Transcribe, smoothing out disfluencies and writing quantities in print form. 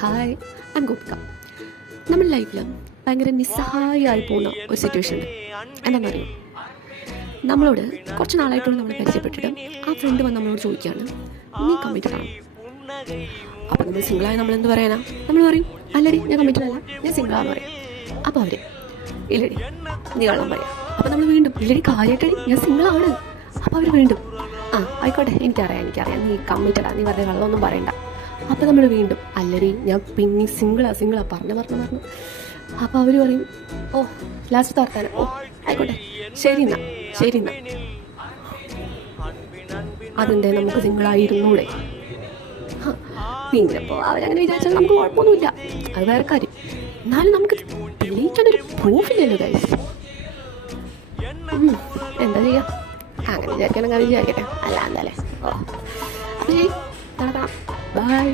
Hi, I M Gopika. നമ്മുടെ ലൈഫിൽ ഭയങ്കര നിസ്സഹായമായി പോകുന്ന ഒരു സിറ്റുവേഷൻ ഉണ്ട്. എന്താണെന്നറിയോ? നമ്മളോട് കുറച്ച് നാളായിട്ടുള്ള നമ്മൾ പരിചയപ്പെട്ടിട്ട് ആ ഫ്രണ്ട് വന്ന് നമ്മളോട് ചോദിക്കുകയാണ്, നീ കമ്മിറ്റഡ് ആണ്? അപ്പോൾ നമ്മൾ സിംഗിളായി നമ്മൾ എന്ത് പറയാനാ? നമ്മൾ പറയും, അല്ലടി ഞാൻ കമ്മിറ്റഡ് അല്ല, ഞാൻ സിംഗിളാന്ന് പറയും. അപ്പോൾ അവർ ഇല്ലടി നീ കള്ളം പറയാം. അപ്പോൾ നമ്മൾ വീണ്ടും ഇല്ലടി കാര്യമായിട്ടടി ഞാൻ സിംഗിളാണ്. അപ്പോൾ അവർ വീണ്ടും ആയിക്കോട്ടെ എനിക്കറിയാം നീ കമ്മിറ്റഡാ, നീ വെറുതെ കള്ളമൊന്നും പറയണ്ട. അപ്പോൾ നമ്മൾ വീണ്ടും അല്ലടി ഞാൻ പിന്നെ സിംഗിളാ പറഞ്ഞു. അപ്പോൾ അവർ പറയും, ഓ ലാസ്റ്റ് തർത്താനം, ഓ ആയിക്കോട്ടെ ശരി എന്നാ. അതിൻ്റെ നമുക്ക് സിംഗിളായിരുന്നൂടെ? പിന്നെപ്പോൾ അവരങ്ങനെ വിചാരിച്ചാൽ നമുക്ക് കുഴപ്പമൊന്നുമില്ല, അത് വേറെ കാര്യം. എന്നാലും നമുക്ക് തെളിയിക്കാനൊരു പ്രൂഫില്ലല്ലോ ഗൈസ്. എന്താ ചെയ്യാം, അങ്ങനെ വിചാരിക്കണമെങ്കിൽ അത് വിചാരിക്കട്ടെ, അല്ല എന്തായാലേ. ഓ അപ്പോൾ ശരി, നടക്കാം, ബൈ.